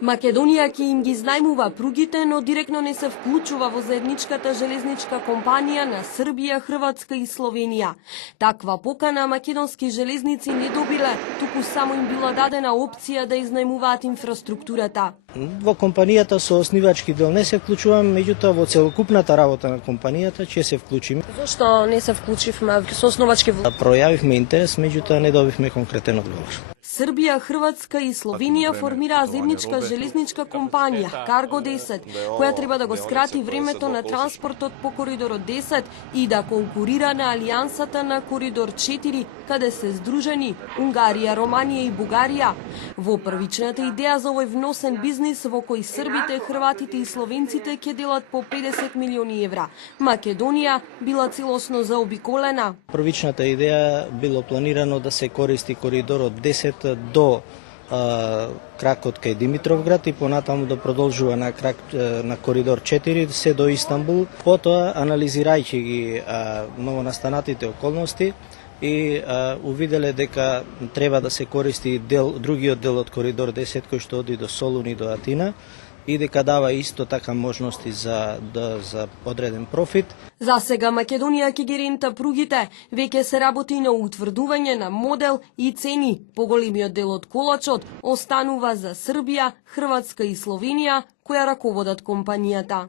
Македонија ќе им ги знајмува пругите, но директно не се вклучува во заедничката железничка компанија на Србија, Хрватска и Словенија. Таква покана македонски железници не добиле, туку само им била дадена опција да изнајмуваат инфраструктурата. Во компанијата со оснивачки дел не се вклучувам, меѓутоа во целокупната работа на компанијата ќе се вклучиме. Зошто не се вклучивме со основачки? Пројавивме интерес, меѓутоа не добивме конкретен одговор. Србија, Хрватска и Словенија формираа заедничка железничка компанија Карго 10, која треба да го скрати времето на транспортот по коридорот 10 и да конкурира на алијансата на коридор 4, каде се здружени Унгарија, Романија и Бугарија. Во првичната идеја за овој вносен бизнис во кој србите, хрватите и словенците ќе делат по 50 милиони евра, Македонија била целосно заобиколена. Првичната идеја било планирано да се користи коридорот 10 до кракот кај Димитровград и понатаму да продолжува на крак на коридор 4 се до Истанбул. Потоа, анализирајќи ги новонастанатите околности и увиделе дека треба да се користи другиот дел од коридор 10 кој што оди до Солун и до Атина и дека дава исто така можности за одреден профит. За сега Македонија ќе ги рента пругите, веќе се работи на утврдување на модел и цени. Поголемиот дел од колачот останува за Србија, Хрватска и Словенија, која раководат компанијата.